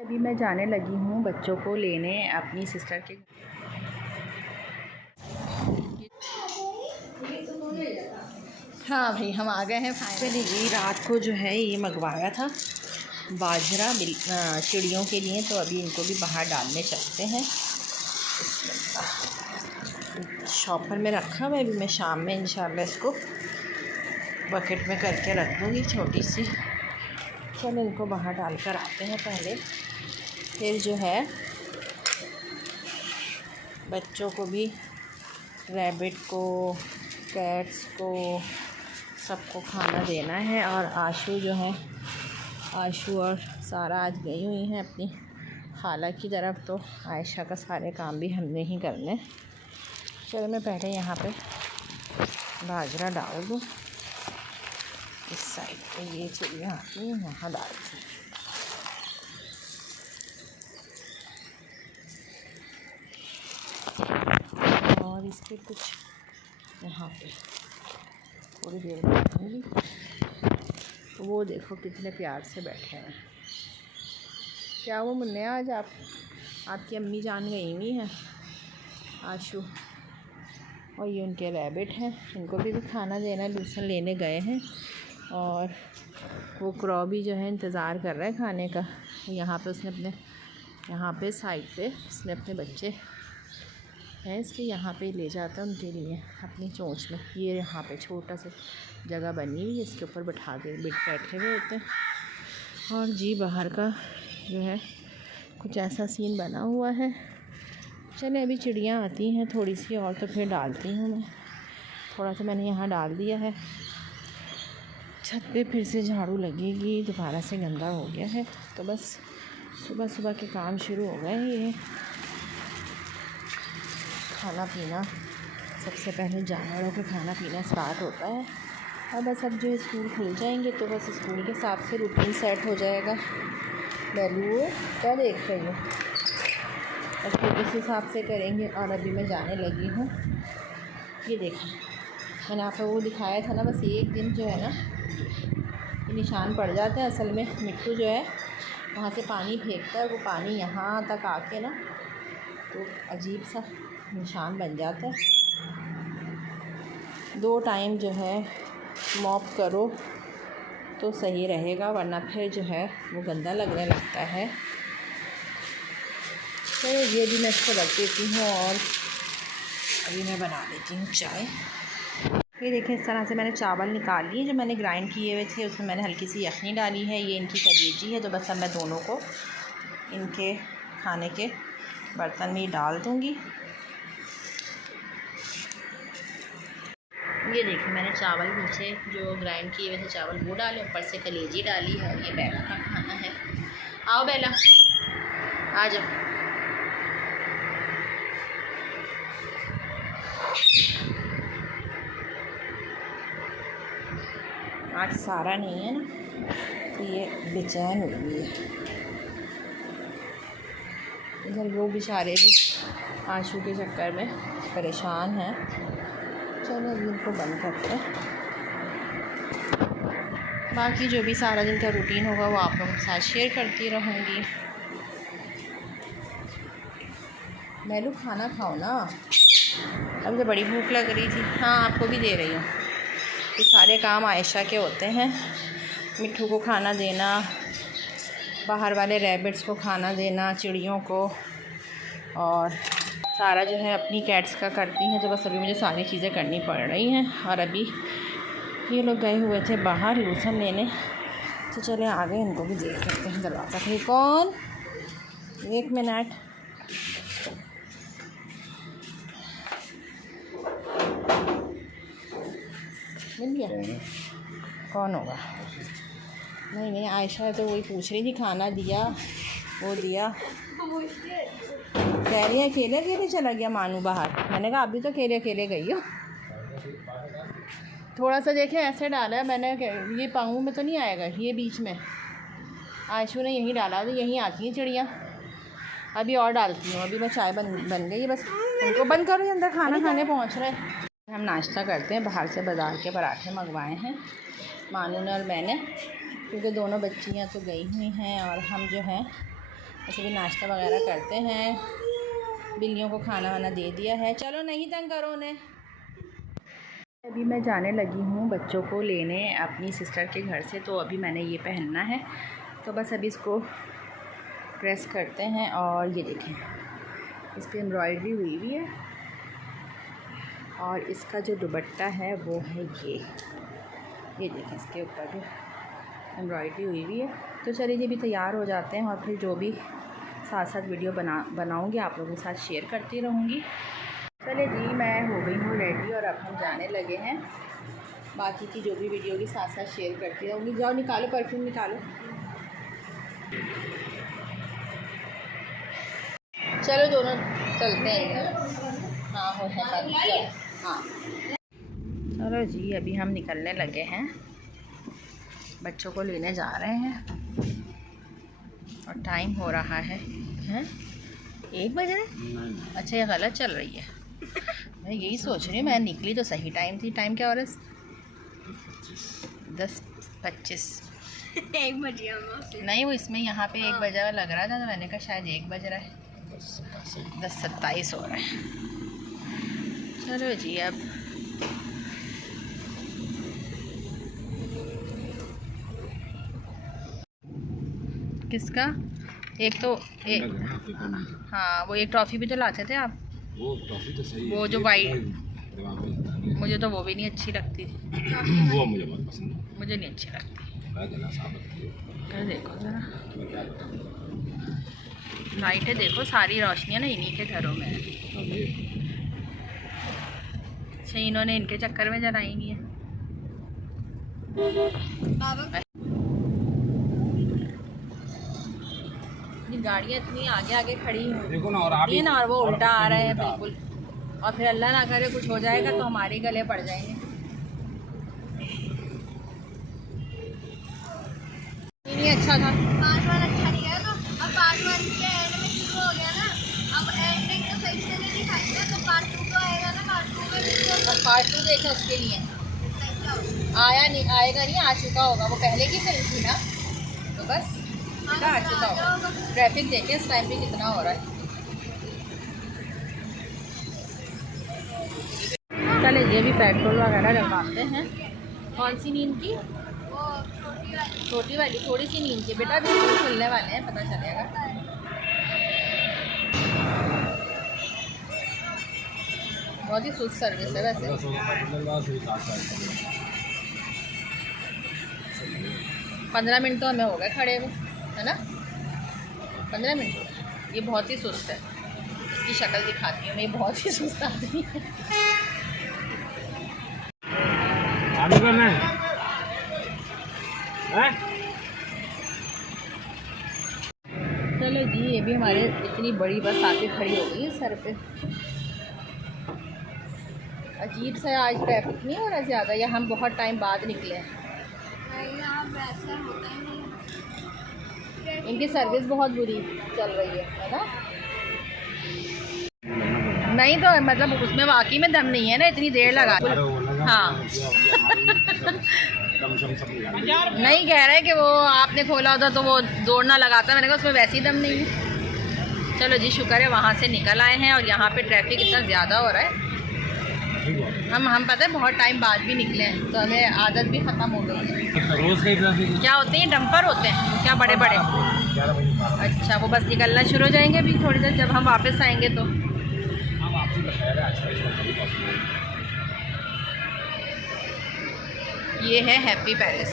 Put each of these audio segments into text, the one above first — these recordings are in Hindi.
अभी मैं जाने लगी हूँ बच्चों को लेने अपनी सिस्टर के। हाँ भाई, हम आ गए हैं फाइनली। ये रात को जो है ये मंगवाया था बाजरा चिड़ियों के लिए, तो अभी इनको भी बाहर डालने चलते हैं। शॉपर में रखा हुआ है, अभी मैं शाम में इंशाल्लाह इसको बकेट में करके रख दूँगी छोटी सी। चलो इनको बाहर डाल कर आते हैं पहले, फिर जो है बच्चों को भी, रैबिट को, कैट्स को, सबको खाना देना है। और आशु जो है, आशु और सारा आज गई हुई हैं अपनी खाला की तरफ, तो आयशा का सारे काम भी हमने ही करने। चलो मैं पहले यहाँ पे बाजरा डाल दूँ, इस साइड पे ये चिड़िया आती है वहाँ डालती हूँ। और इस पर कुछ यहाँ पे थोड़ी देर में रखूँगी। तो वो देखो कितने प्यार से बैठे हैं। क्या वो मुन्ने, आज आपकी अम्मी जान गई हुई हैं आशु, और ये उनके रैबिट हैं, इनको भी खाना देना, लूसन लेने गए हैं। और वो क्रॉ भी जो है इंतज़ार कर रहा है खाने का। यहाँ पे उसने अपने, यहाँ पे साइड पे उसने अपने बच्चे हैं इसके यहाँ पे ले जाता है उनके लिए अपनी चोंच में। ये यहाँ पे छोटा सा जगह बनी हुई है, इसके ऊपर बैठा के बैठे हुए होते हैं। और जी बाहर का जो है कुछ ऐसा सीन बना हुआ है। चले अभी चिड़ियाँ आती हैं थोड़ी सी और, तो फिर डालती हूँ मैं। थोड़ा सा मैंने यहाँ डाल दिया है, छत पे फिर से झाड़ू लगेगी, दोबारा से गंदा हो गया है। तो बस सुबह सुबह के काम शुरू हो गए हैं। ये खाना पीना, सबसे पहले जानवरों का खाना पीना स्टार्ट होता है। और बस अब जो स्कूल खुल जाएंगे तो बस स्कूल के हिसाब से रूटीन सेट हो जाएगा। बैलू क्या देख रही हो, और फिर उस हिसाब से करेंगे। और अभी मैं जाने लगी हूँ। ये देखें, मैंने आपको वो दिखाया था ना, बस एक दिन जो है ना ये निशान पड़ जाते हैं। असल में मिट्टू जो है वहाँ से पानी फेंकता है, वो पानी यहाँ तक आके ना तो अजीब सा निशान बन जाता है। 2 टाइम जो है मॉप करो तो सही रहेगा, वरना फिर जो है वो गंदा लगने लगता है। तो ये भी मैं इसको रख देती हूँ और अभी मैं बना लेती हूँ चाय। ये देखिए, इस तरह से मैंने चावल निकाल लिए जो मैंने ग्राइंड किए हुए थे, उसमें मैंने हल्की सी यखनी डाली है। ये इनकी कलेजी है, तो बस अब मैं दोनों को इनके खाने के बर्तन में डाल दूँगी। ये देखिए, मैंने चावल नीचे जो ग्राइंड किए हुए थे चावल वो डाले, ऊपर से कलेजी डाली है। ये बेला का खाना है। आओ बेला, आ जाओ। आज सारा नहीं है ना, तो ये बेचैन हुई है। इधर वो बेचारे भी आशु के चक्कर में परेशान हैं। चलो अभी इनको बंद करते हैं। बाकी जो भी सारा दिन का रूटीन होगा वो आप लोगों के साथ शेयर करती रहूँगी। मैलू खाना खाओ ना, अभी तो बड़ी भूख लग रही थी। हाँ, आपको भी दे रही हूँ। ये सारे काम आयशा के होते हैं, मिट्ठू को खाना देना, बाहर वाले रैबिट्स को खाना देना, चिड़ियों को, और सारा जो है अपनी कैट्स का करती हैं। तो बस अभी मुझे सारी चीज़ें करनी पड़ रही हैं। और अभी ये लोग गए हुए थे बाहर लूसन लेने, तो चले आ गए, इनको भी देख सकते हैं। दरवाज़ा खुली, कौन, 1 मिनट। मिल गया, कौन होगा? नहीं, आयशा तो वही पूछ रही थी, खाना दिया, वो दिया। कह रही है अकेले चला गया मानू बाहर। मैंने कहा अभी तो अकेले गई हो। थोड़ा सा देखे ऐसे डाला है मैंने, ये पाँव में तो नहीं आएगा, ये बीच में आयशु ने यहीं डाला, तो यहीं आती हैं चिड़ियाँ। अभी और डालती हूँ। अभी मैं चाय बन गई है, बस उनको बंद करो, अंदर खाना खाने पहुँच रहे। हम नाश्ता करते हैं, बाहर से बाज़ार के पराठे मंगवाए हैं मानू ने और मैंने, क्योंकि दोनों बच्चियाँ तो गई हुई हैं और हम जो हैं ऐसे भी नाश्ता वगैरह करते हैं। बिल्लियों को खाना वाना दे दिया है। चलो नहीं तंग करो उन्हें। अभी मैं जाने लगी हूँ बच्चों को लेने अपनी सिस्टर के घर से। तो अभी मैंने ये पहनना है, तो बस अभी इसको प्रेस करते हैं। और ये देखें, इस पर एम्ब्रॉयडरी हुई हुई है और इसका जो दुपट्टा है वो है ये देखें, इसके ऊपर भी एम्ब्रॉयडरी हुई हुई है। तो चलिए ये भी तैयार हो जाते हैं और फिर जो भी साथ साथ वीडियो बनाऊँगी आप लोगों के साथ शेयर करती रहूँगी। चलिए जी, मैं हो गई हूँ रेडी और अब हम जाने लगे हैं। बाकी की जो भी वीडियो की साथ साथ शेयर करती रहूँगी। जाओ निकालो, परफ्यूम निकालो। चलो दोनों चलते हैं। हाँ हो है। हाँ चलो जी, अभी हम निकलने लगे हैं, बच्चों को लेने जा रहे हैं और टाइम हो रहा है 1 बज रहे। अच्छा ये गलत चल रही है। मैं यही सोच रही हूँ, मैं निकली तो सही टाइम थी। टाइम क्या हो रहा है? 10:25। 1 बज गया नहीं, वो इसमें यहाँ पे 1 बजा लग रहा था, तो मैंने कहा शायद 1 बज रहा है। 10:27 हो रहा है। चलो जी, अब किसका एक तो हाँ, वो एक ट्रॉफ़ी भी तो लाते थे आप। वो ट्रॉफी तो सही वो है, जो वाइट, मुझे तो वो भी नहीं अच्छी लगती। वो मुझे बहुत पसंद है। मुझे नहीं अच्छी लगती। गला साफ रखती है। देखो ज़रा लाइटें देखो, सारी रोशनियाँ ना इन्हीं के घरों में है। अच्छा, इन्होंने इनके चक्कर में जलाई नहीं है। गाड़ियाँ इतनी आगे आगे खड़ी देखो ना, और आप हैं ना, और वो उल्टा आ रहे हैं बिल्कुल। और फिर अल्लाह ना करे कुछ हो जाएगा तो हमारे गले पड़ जाएंगे। नहीं अच्छा था। पार्ट 1 अच्छा नहीं गया, तो अब पार्ट 1 के एंड में शुरू हो गया ना। अब एंडिंग तो सही से नहीं दिखाई ना, तो पार्ट 2 तो आएगा ना। पार्ट 2 में भी तो पार्ट 2 देखा उसके लिए आया नहीं, आएगा नहीं, आ चुका होगा। वो पहले की फिल्म थी ना, तो बस आ चुका होगा। ट्रैफिक देखे इस टाइम पे कितना हो रहा है। चले ये भी पेट्रोल वगैरह लगवाते हैं। कौन सी नींद की? वो छोटी वाली थोड़ी सी नींद की। बेटा भी स्कूल खुलने वाले हैं, पता चलेगा। बहुत ही सुस्त सर्विस है वैसे। 15 मिनट तो हमें हो गए खड़े हुए, है ना? 15 मिनट। ये बहुत ही सुस्त है। इसकी शक्ल दिखाती हूँ मैं, ये बहुत ही सुस्त आदमी है। आगे करना है? चलो जी, ये भी हमारे इतनी बड़ी बस आके खड़ी हो गई है सर पे। अजीब सा आज ट्रैफिक नहीं हो रहा ज़्यादा, या हम बहुत टाइम बाद निकले हैं। वैसा होता ही नहीं। इनकी सर्विस बहुत बुरी चल रही है ना? नहीं तो मतलब उसमें वाकई में दम नहीं है ना, इतनी देर लगा। हाँ नहीं कह रहे कि वो आपने खोला होता तो वो जोड़ ना लगाता। मैंने कहा उसमें वैसे ही दम नहीं है। चलो जी, शुक्र है वहाँ से निकल आए हैं। और यहाँ पे ट्रैफिक इतना ज़्यादा हो रहा है। हम पता है बहुत टाइम बाद भी निकले हैं, तो हमें आदत भी ख़त्म हो गई है। क्या होते हैं? डंपर होते हैं क्या, बड़े बड़े? अच्छा, वो बस निकलना शुरू हो जाएंगे अभी थोड़ी देर, जब हम वापस आएंगे तो। ये है हैप्पी पैलेस,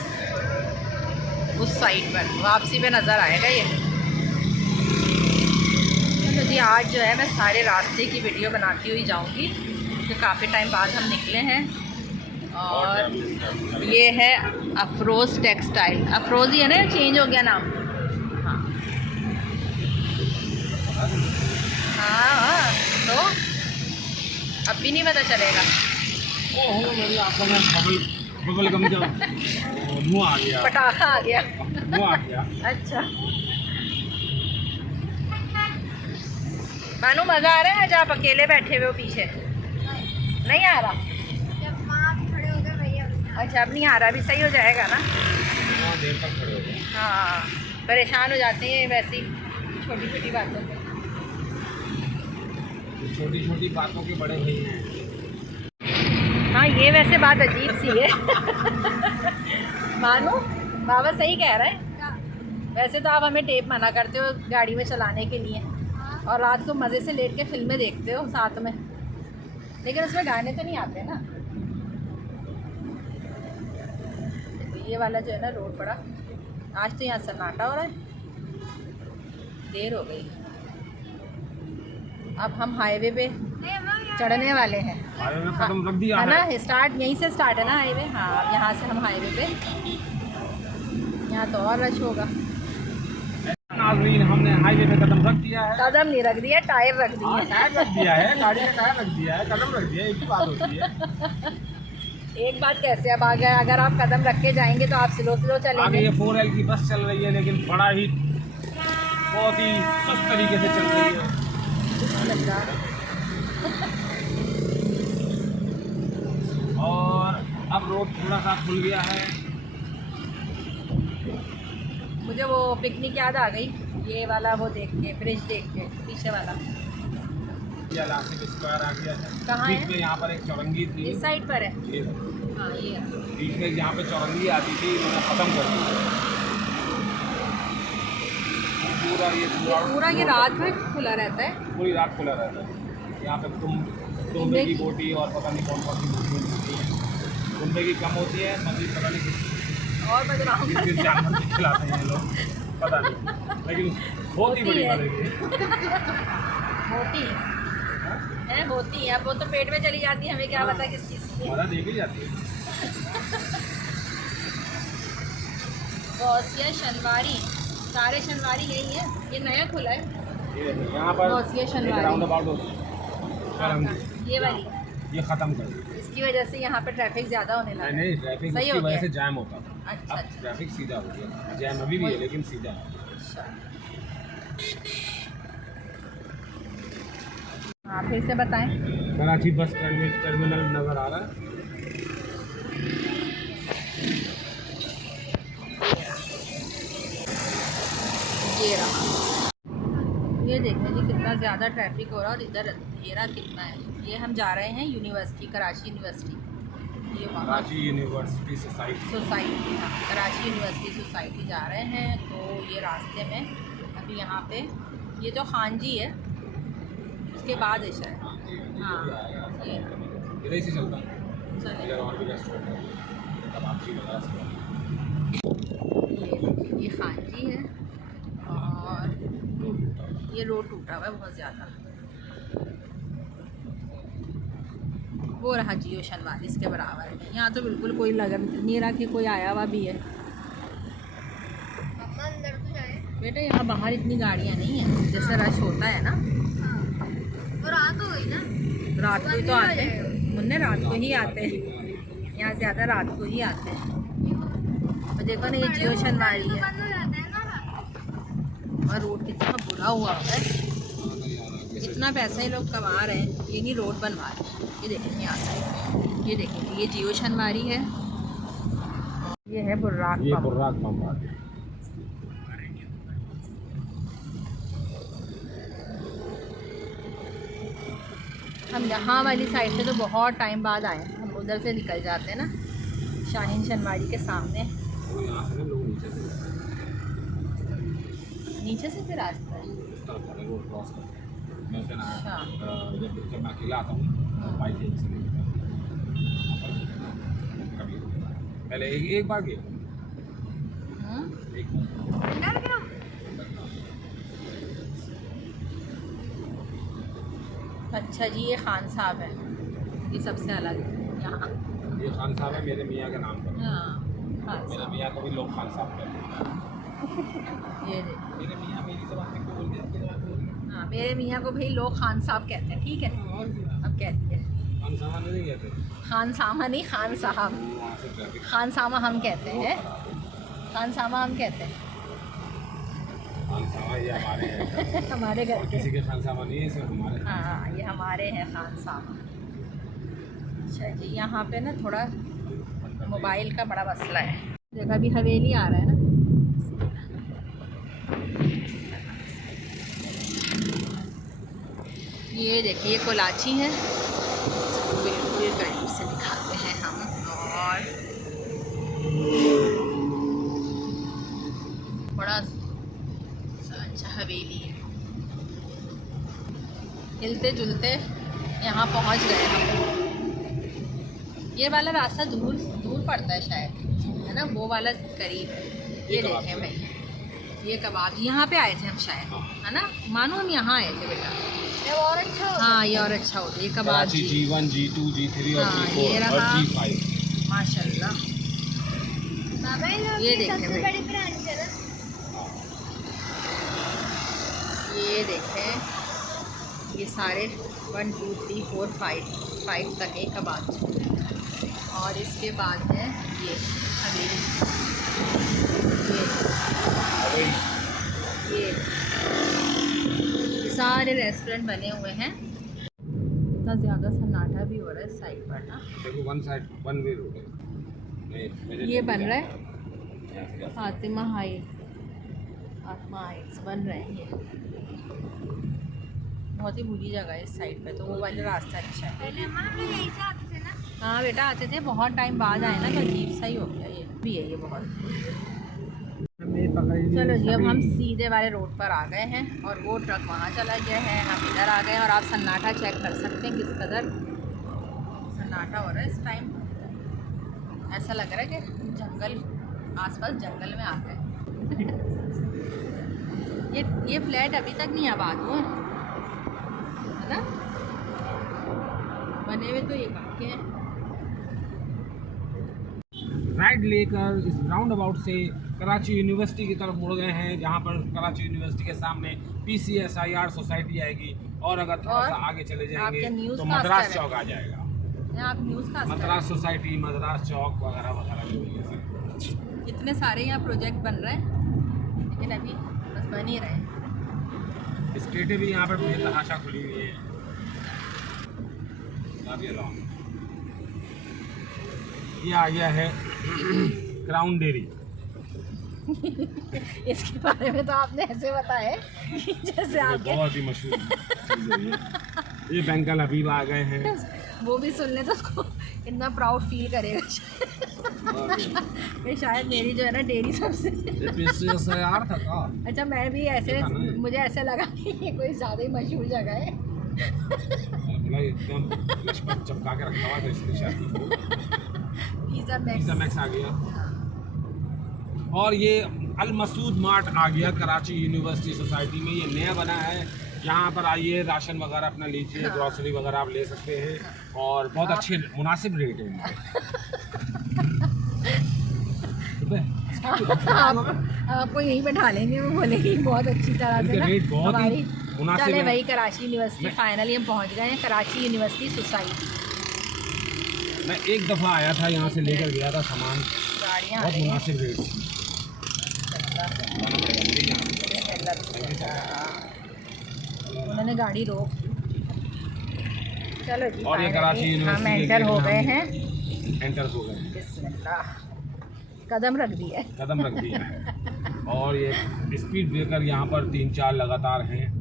उस साइड पर वापसी पे नज़र आएगा ये। तो जी आज जो है मैं सारे रास्ते की वीडियो बनाती हुई जाऊंगी, तो काफ़ी टाइम बाद हम निकले हैं। और ये है अफरोज़ टेक्सटाइल। अफरोज़ ही है ना, चेंज हो गया नाम? हाँ तो अब भी नहीं पता चलेगा। मुँह आ गया, पटाखा आ गया। मुँह आ गया। अच्छा मानो मज़ा आ रहा है? आज आप अकेले बैठे हुए हो पीछे? नहीं आ रहा? जब वहाँ खड़े हो गए भैया। अच्छा अब नहीं आ रहा, अभी सही हो जाएगा ना? देर तक खड़े हो गए। हाँ परेशान हो जाते हैं वैसे ही। छोटी छोटी बातों पे। छोटी छोटी बातों के बड़े भाई हैं। हाँ ये वैसे बात अजीब सी है। मानो बाबा सही कह रहे हैं। वैसे तो आप हमें टेप मना करते हो गाड़ी में चलाने के लिए, और रात को मज़े से लेट के फिल्में देखते हो साथ में, लेकिन उसमें गाने तो नहीं आते ना। तो ये वाला जो है ना रोड बड़ा, आज तो यहाँ सन्नाटा हो रहा है, देर हो गई। अब हम हाईवे पे चढ़ने वाले हैं। हाईवे में कदम रख दिया है है ना, स्टार्ट यहीं से स्टार्ट है ना हाईवे। हाँ अब यहाँ से हम हाईवे पे, यहाँ तो और रश होगा। नाज़रीन, हमने हाईवे पे कदम रख दिया है। कदम नहीं रख दिया, टायर रख दिया। टायर रख दिया है, गाड़ी का टायर रख दिया है, कदम रख दिया है, एक ही बात होती है। एक बात कैसे, अब अगर आप कदम रख के जाएंगे तो आप स्लो स्लो आगे चलेंगे। ये 4L की बस चल रही है, लेकिन बहुत ही सुस्त तरीके से चल रही है। और अब रोड थोड़ा सा खुल गया है। मुझे वो पिकनिक याद आ गई, ये वाला वो देख के, ब्रिज देख के, पीछे वाला। ये इलास्टिक स्क्वायर आ गया है। कहाँ बीच है? में यहाँ पर एक चौरंगी थी। इस साइड पर है। ये हाँ ये है। बीच में यहाँ पे चौरंगी आती थी, इन्होंने खत्म कर दी। पूरा ये रात भर खुला रहता है। पूरी रात खुला रहता है। यहाँ पे तुम्बे की बोटी और पता नहीं कौन कौन सी बोटी होती है। तुम्बे की कम होती है, मछली पता नहीं किस और बदनाम किस जानवर को खिलाते हैं ये लोग, पता नहीं, लेकिन बहुत ही बड़ी होती है। बात है। मोटी है, होती है। अब वो तो पेट में चली जाती है, हमें क्या पता किस चीज़ की। मजा देखी जाती है। गौसिया शनवारी, सारे शनवारी यही है। ये नया खुला है ये यहाँ पर गौसिया शनवारी। राउंड अबाउट ये वाली, ये खत्म कर दी। इसकी वजह से यहाँ पे ट्रैफिक ज़्यादा होने लगा है। नहीं, ट्रैफिक सही की हो वजह गया। से जैम होता था। अच्छा अब अच्छा ट्रैफिक सीधा हो गया। जैम अभी भी है, लेकिन सीधा है। अच्छा। हाँ फिर से बताएं। कराची बस टर्मिनल नज़र आ रहा है। ये रहा, ये देखिए जी कितना ज़्यादा ट्रैफिक हो रहा है, और इधर ये रहा कितना है। ये हम जा रहे हैं यूनिवर्सिटी, कराची यूनिवर्सिटी। ये वहाँ कराची यूनिवर्सिटी सोसाइटी। सोसाइटी, हाँ कराची यूनिवर्सिटी सोसाइटी जा रहे हैं। तो ये रास्ते में अभी यहाँ पे ये जो खान जी है, उसके बाद है शायद। हाँ ये इधर से चलता है। चलिए, इधर और भी रेस्टोरेंट है, कबाबची वगैरह सब है। ये खान जी है, और ये रोड टूटा हुआ है बहुत ज़्यादा। वो रहा जियो शनवारी, इसके बराबर है। यहाँ तो बिल्कुल कोई लगन नहीं रहा कि कोई आया हुआ भी है। मम्मा अंदर तो जाए। बेटा यहाँ बाहर इतनी गाड़ियाँ नहीं हैं, जैसे रश होता है ना। हाँ। और रात हो गई ना। रात को ही तो आते हैं मुन्ने, रात को ही आते हैं यहाँ, ज़्यादा रात को ही आते हैं। और देखो ना ये जियो शनवारी है, बंद हो जाता है ना रात। और रोड कितना बुरा हुआ है। इतना पैसा ये लोग कमा रहे हैं, ये नहीं रोड बनवा रहे हैं। ये देखें यहाँ साइड, ये देखें ये जियो शनवारी है, ये है बुर्राक ये पंप। बुर्राक पंप आ गया। हम यहाँ वाली साइड से तो बहुत टाइम बाद आए हैं। हम उधर से निकल जाते हैं ना, शाहीन शनवारी के सामने। तो यहाँ से लोग नीचे से फिर रास्ता है। रोड क्रॉस करते हैं। मैं फिर अच्छा। जब मैं अकेला आता हूँ बाइक से निकलता हूँ। कभी पहले एक बार गया, एक बार। डर गया। अच्छा जी, ये खान साहब है, ये सबसे अलग है यहाँ। ये खान साहब है मेरे मियाँ के नाम पर। हाँ खान मेरे साहब, मियाँ को भी लोग खान साहब कहते हैं। ये देखिए। मेरे मियाँ मेरी जबान में बोल देते हैं। हाँ मेरे मियाँ को भाई लोग खान साहब कहते हैं, ठीक है। अब कहती है खान साहब नहीं कहते। खान सामा नहीं, खान साहब। वहाँ से ट्रैफिक खान सामा हम कहते हैं, खान सामा हम कहते हैं। खान साहब ये हमारे हैं। हमारे घर के। किसी के खान साहब नहीं है, सिर्फ हमारे। हाँ ये हमारे हैं खान सामा। अच्छा जी, यहाँ पे ना थोड़ा मोबाइल का बड़ा मसला है। देखा अभी हवेली आ रहा है ना, ये देखिए ये कोलाची है, बिल्कुल करीब से दिखाते हैं हम। और बड़ा अच्छा हवेली है। हिलते जुलते यहाँ पहुँच गए हम। ये वाला रास्ता दूर दूर पड़ता है शायद, है ना, वो वाला करीब है। ये देखें भाई, ये कबाब यहाँ पे आए थे हम शायद, है ना, मानो हम यहाँ आए थे बेटा। ये और अच्छा होता है। हाँ ये और अच्छा होता है। ये कबाब G1, G2, G3 और हाँ, G4 ये और रहा। G5। माशाल्लाह। बाबा इन लोगों ये की देखें सबसे भाई। बड़ी ब्रांच है ना। ये देखें, ये सारे 1 2 3 4 5 तक है कबाब। और इसके बाद है ये हवेली। ये सारे रेस्टोरेंट बने हुए हैं। इतना ज़्यादा सन्नाटा भी हो रहा है इस साइड पर ना। देखो वन वे रोड है। ये बन रहा है फातिमा हाइट्स बन रहे हैं। ये बहुत ही बुरी जगह है इस साइड पे, तो वो वाला रास्ता अच्छा है। पहले हम लोग यहीं से आते थे ना। हाँ बेटा आते थे, बहुत टाइम बाद आए ना तो अजीब सा ही हो गया। ये भी है ये बहुत। चलो जी अब हम सीधे वाले रोड पर आ गए हैं और वो ट्रक वहाँ चला गया है, हम इधर आ गए हैं। और आप सन्नाटा चेक कर सकते हैं किस कदर सन्नाटा हो रहा है इस टाइम। ऐसा लग रहा है कि जंगल, आसपास जंगल में आ गए। ये फ्लैट अभी तक नहीं आबाद हुए, है ना, बने हुए तो ये काफ़ी हैं। राइट लेकर इस राउंड अबाउट से कराची यूनिवर्सिटी की तरफ मुड़ गए हैं, जहाँ पर कराची यूनिवर्सिटी के सामने PCSIR सोसाइटी आएगी। और अगर थोड़ा सा आगे चले जाएंगे तो मद्रास चौक आ जाएगा। आप न्यूज़ का मद्रास सोसाइटी, मद्रास चौक वगैरह वगैरह जो भी है। कितने सारे यहाँ प्रोजेक्ट बन रहे हैं, लेकिन अभी बस बन ही रहे हैं। स्टेटें भी यहाँ पर बेतहाशा खुली हुई है। ये आ गया है क्राउन डेयरी। इसके बारे में तो आपने ऐसे बताया जैसे आपके बहुत ही मशहूर चीज़ है ये। ये बैंकल हबीब आ गए हैं। वो भी सुन ले तो उसको इतना प्राउड फील करेगा कि शायद मेरी जो है ना डेयरी सबसे PCSIR था का। अच्छा मैं भी ऐसे, मुझे ऐसे लगा कि ये कोई ज़्यादा ही मशहूर जगह है। एकदम लचपत चमका के रखा हुआ था इसलिए शायद। पिज़्ज़ा मैक्स आ गया। और ये अल मसूद मार्ट आ गया कराची यूनिवर्सिटी सोसाइटी में। ये नया बना है, यहाँ पर आइए राशन वगैरह अपना लीजिए, ग्रॉसरी वगैरह आप ले सकते हैं और बहुत अच्छे मुनासिब रेट है। आपको यहीं बैठा लेंगे, वो बोलेंगे बहुत अच्छी तरह से ना रेट बहुत हमारी। मुनासिब चले है। वही कराची यूनिवर्सिटी फाइनली हम पहुँच गए हैं, कराची यूनिवर्सिटी सोसाइटी। मैं एक दफ़ा आया था, यहाँ से लेकर गया था सामान, गाड़ियाँ बहुत मुनासिब रेट। उन्होंने गाड़ी रोक। चलो जी और ये कराची हम यूनिवर्सिटी एंटर हो गए हैं। एंटर हो गए, बिस्मिल्लाह, कदम रख दिए। कदम रख दिया है। और ये स्पीड ब्रेकर यहाँ पर 3-4 लगातार हैं,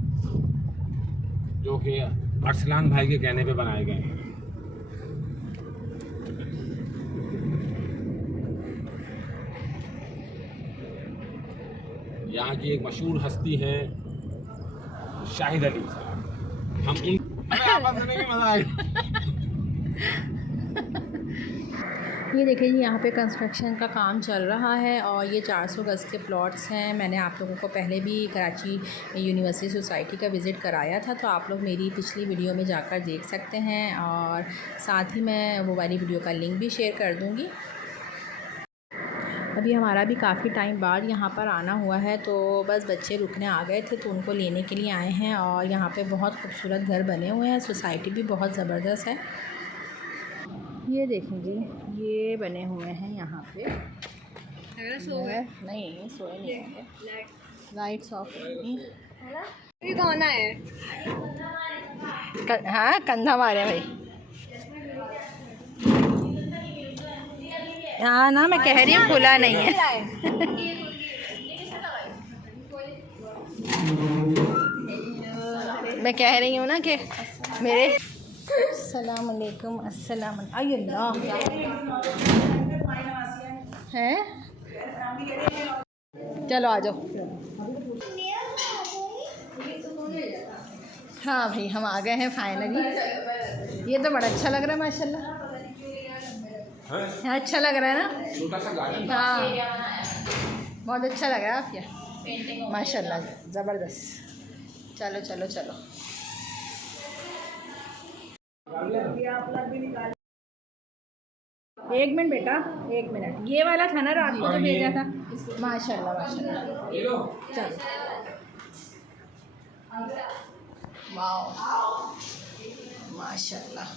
जो कि अरसलान भाई के कहने पे बनाए गए हैं। यहाँ की एक मशहूर हस्ती है शाहिद अली साहब। हम उन आपस में नहीं मजा आएगा। ये देखिए जी यहाँ पे कंस्ट्रक्शन का काम चल रहा है और ये 400 गज़ के प्लॉट्स हैं। मैंने आप लोगों को पहले भी कराची यूनिवर्सिटी सोसाइटी का विज़िट कराया था, तो आप लोग मेरी पिछली वीडियो में जाकर देख सकते हैं और साथ ही मैं वो वाली वीडियो का लिंक भी शेयर कर दूँगी। अभी हमारा भी काफ़ी टाइम बाद यहाँ पर आना हुआ है, तो बस बच्चे रुकने आ गए थे तो उनको लेने के लिए आए हैं। और यहाँ पे बहुत खूबसूरत घर बने हुए हैं, सोसाइटी भी बहुत ज़बरदस्त है। ये देखें जी, ये बने हुए हैं यहाँ पे। नहीं सोए नहीं होंगे, लाइट्स ऑफ नहीं। ये कौन है? हाँ कंधा मारे भाई। हाँ ना, मैं कह रही हूँ खुला नहीं है। मैं कह रही हूँ ना कि मेरे अस्सलाम वालेकुम। अस्सलाम अल्लाह है। चलो आ जाओ। हाँ भाई हम आ गए हैं फाइनली। ये तो बड़ा अच्छा लग रहा है माशाल्लाह। हाँ अच्छा लग रहा है ना, छोटा सा गार्डन। हाँ बहुत अच्छा लग रहा है आपके माशाल्लाह, ज़बरदस्त। चलो चलो चलो। एक मिनट बेटा, एक मिनट। ये वाला था ना रात को जो भेजा था। माशाल्लाह माशाल्लाह। चलो वाह माशाल्लाह।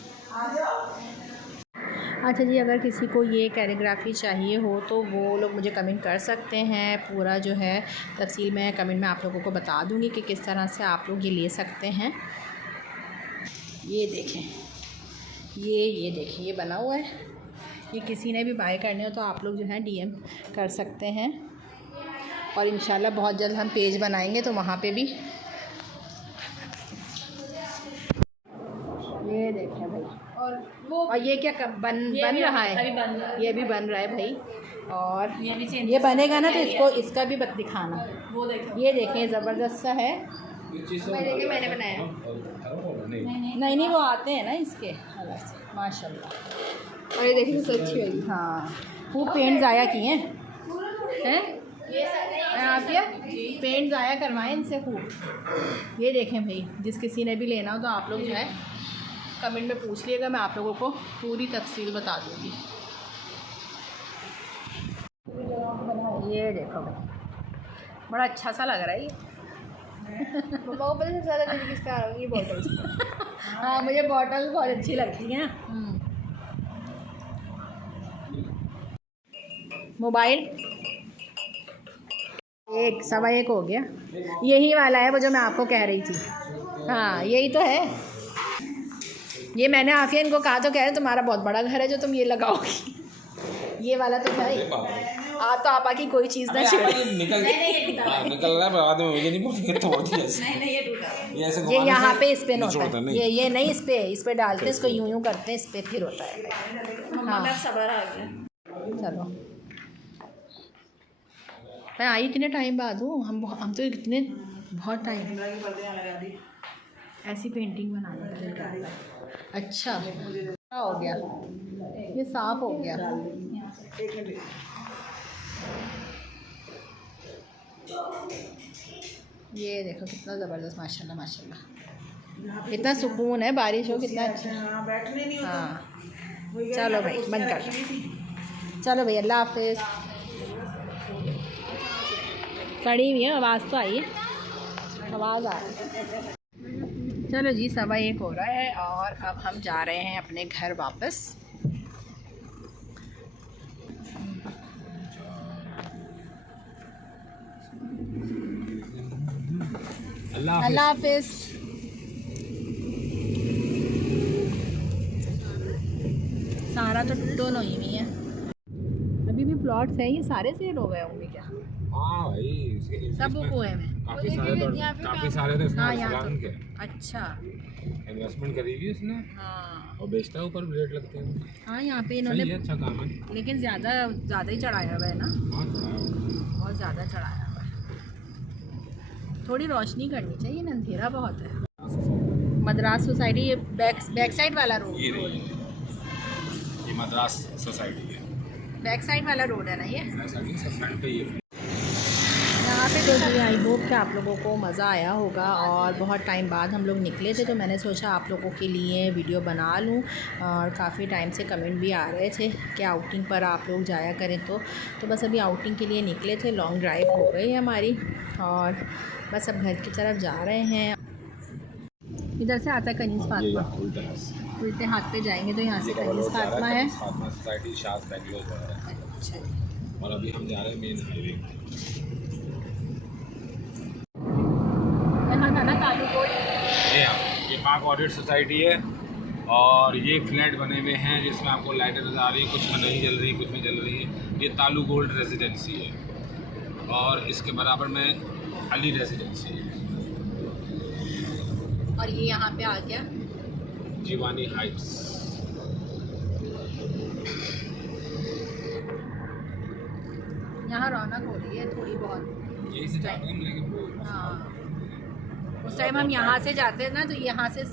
अच्छा जी, अगर किसी को ये कैलीग्राफी चाहिए हो तो वो लोग मुझे कमेंट कर सकते हैं। पूरा जो है तफसील मैं कमेंट में आप लोगों को बता दूँगी कि किस तरह से आप लोग ये ले सकते हैं। ये देखें, ये देखें, ये बना हुआ है। ये किसी ने भी बाय करने हो तो आप लोग जो है DM कर सकते हैं। और इंशाल्लाह बहुत जल्द हम पेज बनाएंगे तो वहाँ पे भी। ये देखें भाई, और ये क्या बन रहा है, ये भी बन रहा है भाई। और ये बनेगा ना तो इसका भी दिखाना। वो ये देखें ज़बरदस्त सा है। मैंने बनाया नहीं वो आते हैं ना इसके अलग से माशाल्लाह। और ये देखिए तो अच्छी है। हाँ खूब पेंट ज़ाया किए हैं आप, ये पेंट ज़ाया करवाएं इनसे खूब। ये देखें भाई, जिस किसी ने भी लेना हो तो आप लोग जो है कमेंट में पूछ लिएगा, मैं आप लोगों को पूरी तफसील बता दूँगी। ये देखो भाई बड़ा अच्छा सा लग रहा है ये। मम्मा को पता ज़्यादा मुझे किसका आ रहा है, ये बॉटल्स। हाँ मुझे बॉटल्स बहुत अच्छी लगती हैं। मोबाइल 1 हो गया। यही वाला है वो जो मैं आपको कह रही थी। हाँ यही तो है। ये मैंने आफिया इनको कहा तो कह रहे तुम्हारा बहुत बड़ा घर है जो तुम ये लगाओगी। ये वाला तो भाई तो आपा की कोई चीज़ ना छेड़े। निकल रहा है बाद में मुझे नहीं बोलेंगे तो ये यहाँ पे इस पे होता है। ये नहीं इस पे डालते हैं, इसको यूं करते हैं, इस पे फिर होता है। हाँ चलो मैं आई इतने टाइम बाद हूँ। हम तो इतने बहुत टाइम ऐसी पेंटिंग बनाने का दिल। अच्छा हो गया, ये साफ हो गया। ये देखो कितना ज़बरदस्त माशाल्लाह माशाल्लाह। इतना सुकून है, बारिश हो कितना अच्छा। हाँ चलो भाई बंद कर। चलो भाई अल्लाह हाफिज़। कड़ी हुई है, आवाज़ तो आई है, आवाज़ आ रही है। चलो जी 1:15 हो रहा है और अब हम जा रहे हैं अपने घर वापस। अल्लाह हाफिज़। सारा तो टूटो नहीं हुई है। अभी भी प्लॉट्स हैं, ये सारे सेल हो गए होंगे क्या? हाँ भाई सब हुए हैं काफ़ी सारे तो इसमें हाँ के। अच्छा इन्वेस्टमेंट करी हुई उसने। हाँ और बेचता है, ऊपर रेट लगते हैं। हाँ यहाँ पे इन्होंने अच्छा काम है, लेकिन ज़्यादा ही चढ़ाया हुआ है ना। हाँ बहुत ज़्यादा चढ़ाया हुआ है। थोड़ी रोशनी करनी चाहिए ना, अंधेरा बहुत है। मद्रास सोसाइटी ये बैक साइड वाला रोड, ये मद्रास सोसाइटी है। बैक साइड वाला रोड है ना ये। पे ये यहाँ पे तो जी आई होप कि आप लोगों को मज़ा आया होगा। और बहुत टाइम बाद हम लोग निकले थे तो मैंने सोचा आप लोगों के लिए वीडियो बना लूँ। और काफ़ी टाइम से कमेंट भी आ रहे थे कि आउटिंग पर आप लोग जाया करें, तो बस अभी आउटिंग के लिए निकले थे। लॉन्ग ड्राइव हो गई है हमारी और बस अब घर की तरफ जा रहे हैं। इधर से आता है कनीज़ फातिमा, उल्टे हाथ पे जाएंगे तो यहाँ से कनीज़ फातिमा है। अच्छा और अभी हम जा रहे हैं मेन हाईवे। ये पाक ऑडिट सोसाइटी है और ये फ्लैट बने हुए हैं जिसमें आपको लाइटें नज़र आ रही है, कुछ में नहीं जल रही, कुछ में जल रही है। ये तालू गोल्ड रेजिडेंसी है और इसके बराबर में अली रेजिडेंसी है। और ये यहाँ पे आ गया जीवानी हाइट्स। यहाँ रौनक हो रही है थोड़ी बहुत। यही से जाते हैं लेकिन वो हाँ, उस टाइम हम यहाँ से जाते हैं ना तो यहाँ से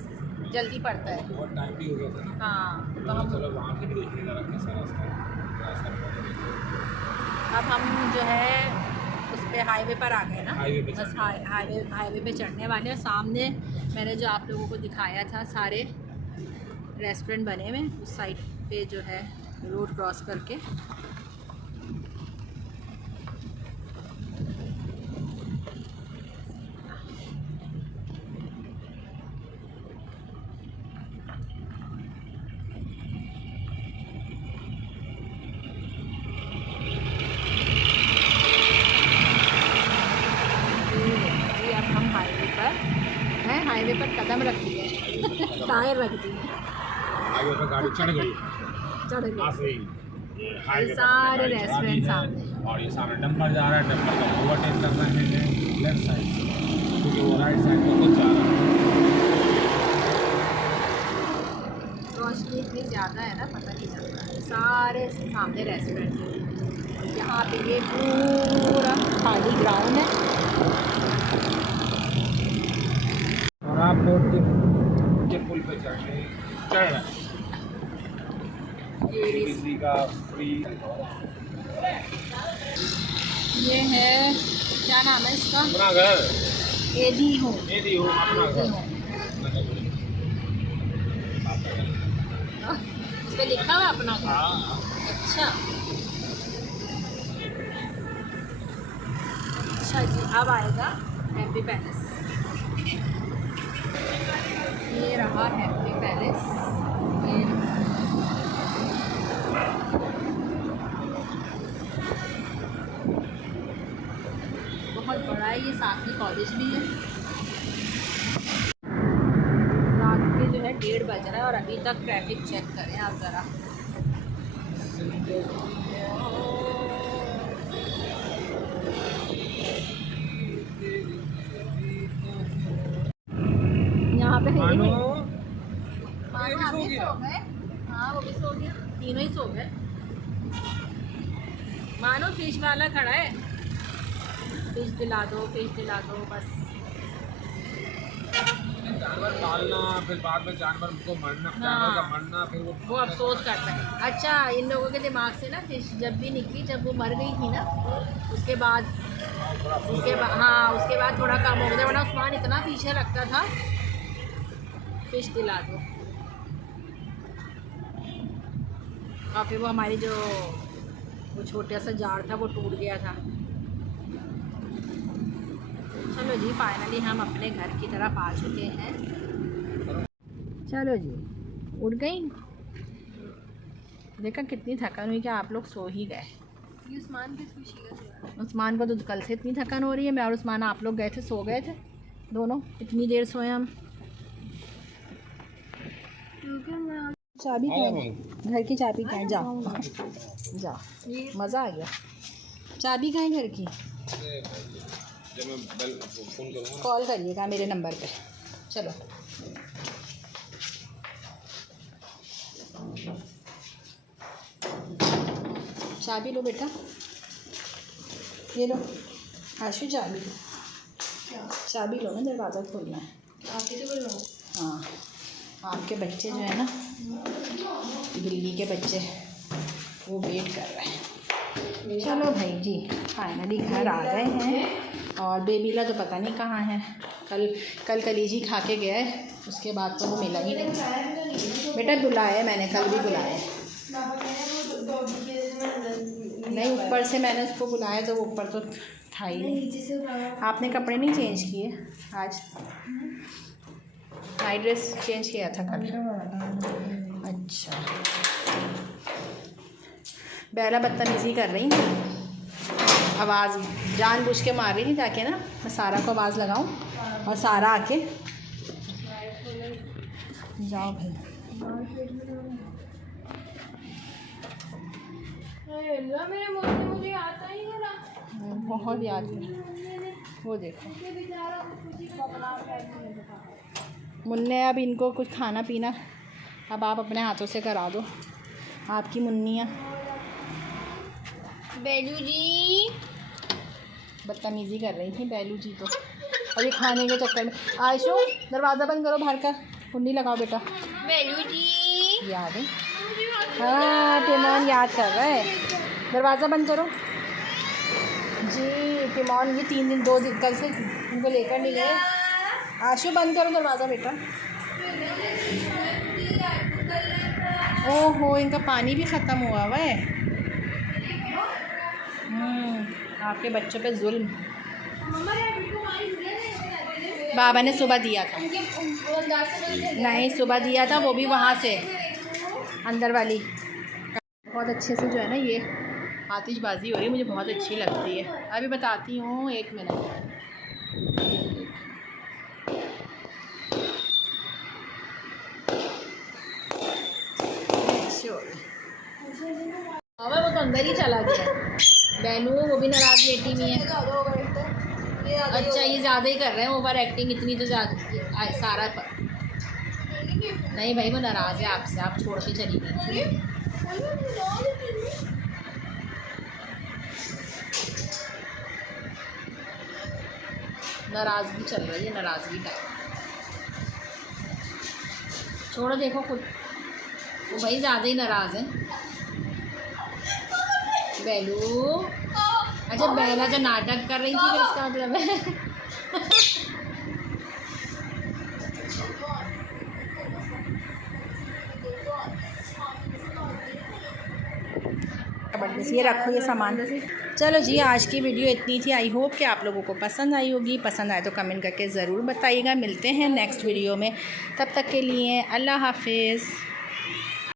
जल्दी पड़ता है। बहुत टाइम भी हो गया था ना। हाँ, तो हम चलो वहाँ से भी देखने का कैसा रास्ता है। अब हम जो है उस पे हाईवे पर आ गए ना। हाईवे पे बस हाईवे पे चढ़ने वाले हैं। सामने मैंने जो आप लोगों को दिखाया था सारे रेस्टोरेंट बने हुए उस साइड पे जो है रोड क्रॉस करके। हाईवे पर कदम रख दिए, टायर रख दिए, हाईवे पर गाड़ी चढ़ गई। ये सारे रेस्टोरेंट सामने। और ये सामने डंपर जा रहा है, डंपर का ओवरटेक कर रहे हैं लेफ्ट साइड से, क्योंकि वो राइट साइड में खुद जा रहा है। रोशनी इतनी ज़्यादा है ना, पता नहीं चल रहा है। सारे सामने रेस्टोरेंट है। यहाँ पे ये पूरा खाली ग्राउंड है और आप बोट के पुल पे चढ़ रहे हैं। किसी का फ्री। ये है, क्या नाम है इसका? अपना घर एडी होम। एडी होम अपना घर। इस पे लिखा हुआ अपना घर। अच्छा अच्छा जी, अब आएगा हैप्पी पैलेस। ये रहा हैप्पी पैलेस। ये बहुत बड़ा है, ये साथ में कॉलेज भी है। रात के जो है 1:30 बज रहा है और अभी तक ट्रैफिक चेक करें आप ज़रा। यहाँ पे मानो हम भी सो गए। हाँ, वो भी सो गया, तीनों ही सो गए। मानो फिश वाला खड़ा है, फिश दिला दो बस। जानवर पालना, फिर बाद में जानवर को मरना, जानवर का मरना, फिर वो अफसोस करता है। अच्छा, इन लोगों के दिमाग से ना फिश जब भी निकली, जब वो मर गई थी ना, उसके बाद थोड़ा कम हो गया। वरना उस्मान इतना पीछे रखता था, फिश दिला दो। और फिर वो हमारी जो वो छोटा सा जार था वो टूट गया था। चलो जी, फाइनली हम अपने घर की तरफ आ चुके हैं। चलो जी, उठ गई। देखा कितनी थकान हुई कि आप लोग सो ही गए। उस्मान को तो कल से इतनी थकान हो रही है। मैं और उस्मान आप लोग गए थे, सो गए थे दोनों। इतनी देर सोए हम। चाबी कहाँ है? घर की चाबी कहाँ है? जाओ मज़ा आ गया। चाबी कहाँ है घर की? जब मैं फोन करूँगा कॉल करिएगा मेरे नंबर पे। चलो चाबी लो बेटा, ये लो आशु, चाबी लो। चाबी लो ना, दरवाज़ा खोलना है। हाँ, आपके बच्चे जो है ना, बिल्ली के बच्चे, वो वेट कर रहे हैं। चलो भाई जी, फाइनली घर आ गए हैं। और बेबीला तो पता नहीं कहाँ है। कल कलीजी खा के गया है, उसके बाद तो वो मिला ही नहीं। बेटा बुलाया मैंने, कल भी बुलाया। नहीं, ऊपर से मैंने उसको बुलाया तो ऊपर तो था ही नहीं। आपने कपड़े नहीं चेंज किए आज? नाइट ड्रेस चेंज किया था कल। अच्छा, बेला बदतमीज़ी कर रही थी, आवाज़ जानबूझ के मार रही थी ताकि ना मैं सारा को आवाज़ लगाऊं और सारा आके जाओ भाई। मुझे आता ही नहीं, बहुत याद है। वो देखो मुन्ने अब इनको कुछ खाना पीना अब आप अपने हाथों से करा दो, आपकी मुन्नियाँ। बेलू जी बदतमीज़ी कर रही थी बेलू जी तो, और ये खाने के चक्कर में। आयशु दरवाज़ा बंद करो बाहर का, मुन्नी लगाओ बेटा। बेलू जी याद है, हाँ टिमोन याद कर रहा है। दरवाज़ा बंद करो जी। टिमोन ये 3 दिन 2 दिन कल से उनको लेकर नहीं गए। आशु बंद करो दरवाज़ा बेटा। ओहो इनका पानी भी ख़त्म हुआ हुआ है। आपके बच्चों पे जुल्म। बाबा ने सुबह दिया था, नहीं सुबह दिया था, वो भी वहाँ से अंदर वाली। बहुत अच्छे से जो है ना ये आतिशबाजी हो रही है, मुझे बहुत अच्छी लगती है। अभी बताती हूँ, 1 मिनट। बाबा वो तो अंदर ही चला गया। बैलू वो भी नाराज़ लेटी हुई है। अच्छा ये ज़्यादा ही कर रहे हैं, ओवर एक्टिंग इतनी तो ज़्यादा सारा नहीं भाई, वो नाराज़ है आपसे, आप छोड़ के चली गई। नाराज़गी चल रही है, नाराज़गी टाइप। छोड़ो, देखो खुद वो भाई ज़्यादा ही नाराज़ है बेलू। अच्छा बेला जो नाटक कर रही थी फिर इसका मतलब है ये रखो ये सामान। चलो जी आज की वीडियो इतनी थी। आई होप कि आप लोगों को पसंद आई होगी। पसंद आए तो कमेंट करके ज़रूर बताइएगा। मिलते हैं नेक्स्ट वीडियो में, तब तक के लिए अल्लाह हाफिज़।